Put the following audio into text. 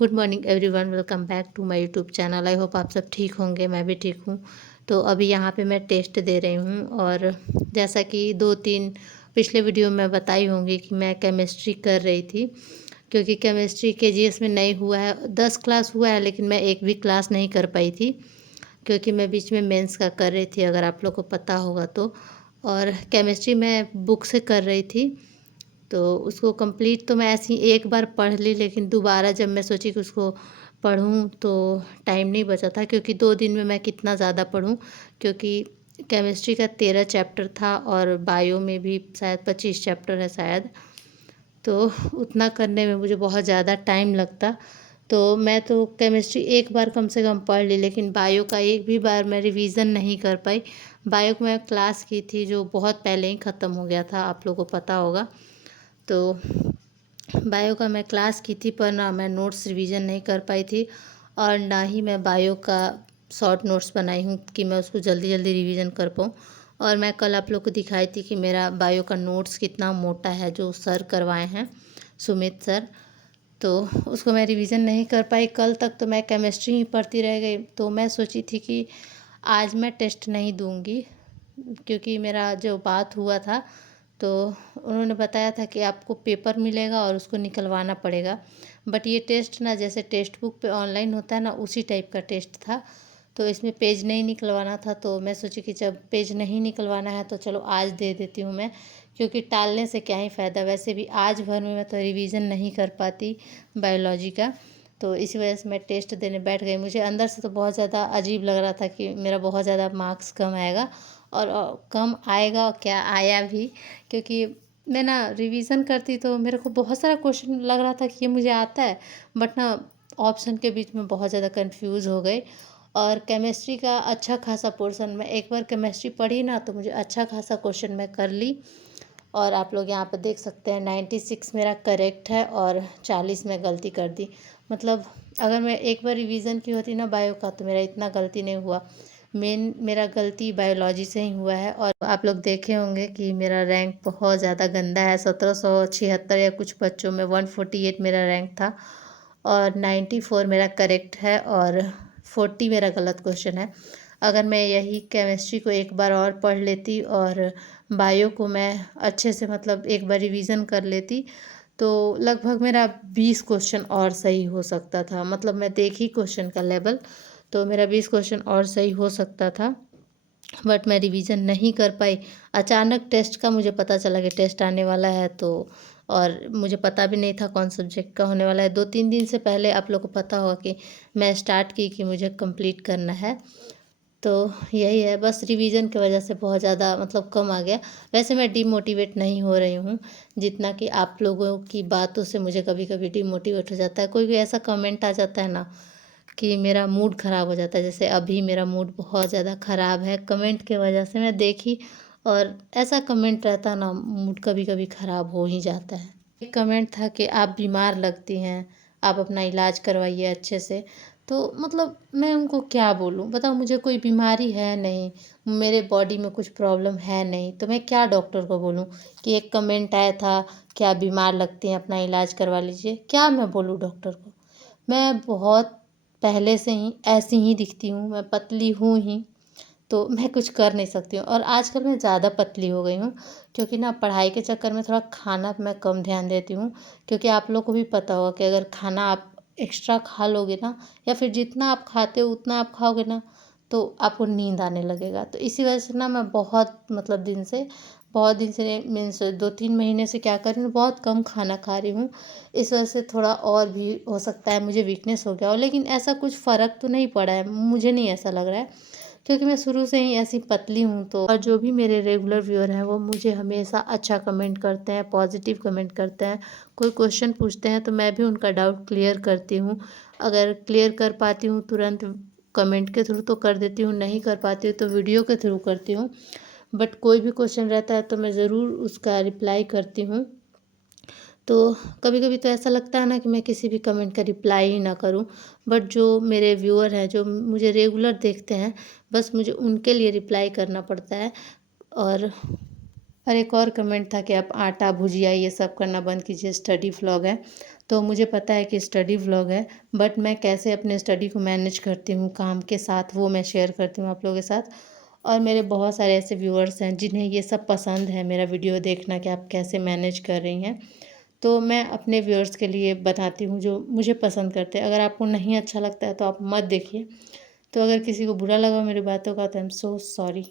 Good morning everyone, welcome back to my YouTube channel. I hope आप सब ठीक होंगे, मैं भी ठीक हूँ। तो अभी यहाँ पे मैं टेस्ट दे रही हूँ और जैसा कि 2-3 पिछले वीडियो में बताई होंगी कि मैं केमिस्ट्री कर रही थी, क्योंकि केमिस्ट्री केजीएस में नहीं हुआ है। 10 क्लास हुआ है लेकिन मैं एक भी क्लास नहीं कर पाई थी, क्योंकि मैं बीच में मेंस का कर रही थी, अगर आप लोग को पता होगा तो। और केमिस्ट्री मैं बुक से कर रही थी, तो उसको कंप्लीट तो मैं ऐसे ही एक बार पढ़ ली, लेकिन दोबारा जब मैं सोची कि उसको पढ़ूँ तो टाइम नहीं बचा था, क्योंकि 2 दिन में मैं कितना ज़्यादा पढूँ। क्योंकि केमिस्ट्री का 13 चैप्टर था और बायो में भी शायद 25 चैप्टर है शायद। तो उतना करने में मुझे बहुत ज़्यादा टाइम लगता। तो मैं तो केमिस्ट्री एक बार कम से कम पढ़ ली, लेकिन बायो का एक भी बार मैं रिवीज़न नहीं कर पाई। बायो को मैं क्लास की थी जो बहुत पहले ही ख़त्म हो गया था, आप लोगों को पता होगा। तो बायो का मैं क्लास की थी, पर ना मैं नोट्स रिवीजन नहीं कर पाई थी और ना ही मैं बायो का शॉर्ट नोट्स बनाई हूँ कि मैं उसको जल्दी जल्दी रिवीजन कर पाऊँ। और मैं कल आप लोग को दिखाई थी कि मेरा बायो का नोट्स कितना मोटा है, जो सर करवाए हैं, सुमित सर। तो उसको मैं रिवीजन नहीं कर पाई कल तक, तो मैं केमिस्ट्री ही पढ़ती रह गई। तो मैं सोची थी कि आज मैं टेस्ट नहीं दूँगी, क्योंकि मेरा जो बात हुआ था तो उन्होंने बताया था कि आपको पेपर मिलेगा और उसको निकलवाना पड़ेगा। बट ये टेस्ट ना जैसे टेक्स्ट बुक पे ऑनलाइन होता है ना, उसी टाइप का टेस्ट था। तो इसमें पेज नहीं निकलवाना था, तो मैं सोची कि जब पेज नहीं निकलवाना है तो चलो आज दे देती हूँ मैं, क्योंकि टालने से क्या ही फ़ायदा। वैसे भी आज भर में मैं तो रिवीजन नहीं कर पाती बायोलॉजी का। तो इसी वजह से मैं टेस्ट देने बैठ गई। मुझे अंदर से तो बहुत ज़्यादा अजीब लग रहा था कि मेरा बहुत ज़्यादा मार्क्स कम आएगा, और कम आएगा और क्या आया भी। क्योंकि मैं ना रिवीजन करती तो मेरे को बहुत सारा क्वेश्चन लग रहा था कि ये मुझे आता है, बट ना ऑप्शन के बीच में बहुत ज़्यादा कंफ्यूज हो गई। और केमिस्ट्री का अच्छा खासा पोर्शन, मैं एक बार केमिस्ट्री पढ़ी ना तो मुझे अच्छा खासा क्वेश्चन मैं कर ली। और आप लोग यहाँ पर देख सकते हैं 96 मेरा करेक्ट है और 40 में गलती कर दी। मतलब अगर मैं एक बार रिवीजन की होती ना बायो का, तो मेरा इतना गलती नहीं हुआ। मेरा गलती बायोलॉजी से ही हुआ है। और आप लोग देखे होंगे कि मेरा रैंक बहुत ज़्यादा गंदा है, 1776 या कुछ बच्चों में 148 मेरा रैंक था, और 94 मेरा करेक्ट है और 40 मेरा गलत क्वेश्चन है। अगर मैं यही केमिस्ट्री को एक बार और पढ़ लेती और बायो को मैं अच्छे से मतलब एक बार रिवीजन कर लेती, तो लगभग मेरा 20 क्वेश्चन और सही हो सकता था। मतलब मैं देखी क्वेश्चन का लेवल, तो मेरा 20 क्वेश्चन और सही हो सकता था, बट मैं रिवीजन नहीं कर पाई। अचानक टेस्ट का मुझे पता चला कि टेस्ट आने वाला है, तो और मुझे पता भी नहीं था कौन सब्जेक्ट का होने वाला है। 2-3 दिन से पहले आप लोग को पता होगा कि मैं स्टार्ट की कि मुझे कंप्लीट करना है। तो यही है, बस रिवीजन की वजह से बहुत ज़्यादा मतलब कम आ गया। वैसे मैं डिमोटिवेट नहीं हो रही हूँ, जितना कि आप लोगों की बातों से मुझे कभी कभी डिमोटिवेट हो जाता है। कोई भी ऐसा कमेंट आ जाता है ना कि मेरा मूड ख़राब हो जाता है। जैसे अभी मेरा मूड बहुत ज़्यादा ख़राब है, कमेंट की वजह से मैं देखी, और ऐसा कमेंट रहता है ना, मूड कभी कभी ख़राब हो ही जाता है। एक कमेंट था कि आप बीमार लगती हैं, आप अपना इलाज करवाइए अच्छे से। तो मतलब मैं उनको क्या बोलूँ, बताओ, मुझे कोई बीमारी है नहीं, मेरे बॉडी में कुछ प्रॉब्लम है नहीं, तो मैं क्या डॉक्टर को बोलूँ कि एक कमेंट आया था कि आप बीमार लगती हैं, अपना इलाज करवा लीजिए। क्या मैं बोलूँ डॉक्टर को? मैं बहुत पहले से ही ऐसी ही दिखती हूँ, मैं पतली हूँ ही, तो मैं कुछ कर नहीं सकती हूँ। और आजकल मैं ज़्यादा पतली हो गई हूँ, क्योंकि ना पढ़ाई के चक्कर में थोड़ा खाना पे मैं कम ध्यान देती हूँ। क्योंकि आप लोग को भी पता होगा कि अगर खाना आप एक्स्ट्रा खा लोगे ना, या फिर जितना आप खाते हो उतना आप खाओगे ना, तो आपको नींद आने लगेगा। तो इसी वजह से ना मैं बहुत दिन से मीन्स 2-3 महीने से क्या कर रही हूँ, बहुत कम खाना खा रही हूँ। इस वजह से थोड़ा और भी हो सकता है मुझे वीकनेस हो गया हो, लेकिन ऐसा कुछ फ़र्क तो नहीं पड़ा है, मुझे नहीं ऐसा लग रहा है, क्योंकि मैं शुरू से ही ऐसी पतली हूँ। तो और जो भी मेरे रेगुलर व्यूअर हैं वो मुझे हमेशा अच्छा कमेंट करते हैं, पॉजिटिव कमेंट करते हैं। कोई क्वेश्चन पूछते हैं तो मैं भी उनका डाउट क्लियर करती हूँ। अगर क्लियर कर पाती हूँ तुरंत कमेंट के थ्रू तो कर देती हूँ, नहीं कर पाती हूँ तो वीडियो के थ्रू करती हूँ। बट कोई भी क्वेश्चन रहता है तो मैं ज़रूर उसका रिप्लाई करती हूँ। तो कभी कभी तो ऐसा लगता है ना कि मैं किसी भी कमेंट का रिप्लाई ही ना करूं, बट जो मेरे व्यूअर हैं, जो मुझे रेगुलर देखते हैं, बस मुझे उनके लिए रिप्लाई करना पड़ता है। और और एक और कमेंट था कि आप आटा भुजिया ये सब करना बंद कीजिए, स्टडी व्लॉग है। तो मुझे पता है कि स्टडी व्लॉग है, बट मैं कैसे अपने स्टडी को मैनेज करती हूँ काम के साथ, वो मैं शेयर करती हूँ आप लोगों के साथ। और मेरे बहुत सारे ऐसे व्यूअर्स हैं जिन्हें ये सब पसंद है, मेरा वीडियो देखना कि आप कैसे मैनेज कर रही हैं। तो मैं अपने व्यूअर्स के लिए बताती हूँ जो मुझे पसंद करते हैं। अगर आपको नहीं अच्छा लगता है तो आप मत देखिए। तो अगर किसी को बुरा लगा मेरी बातों का तो आई एम सो सॉरी।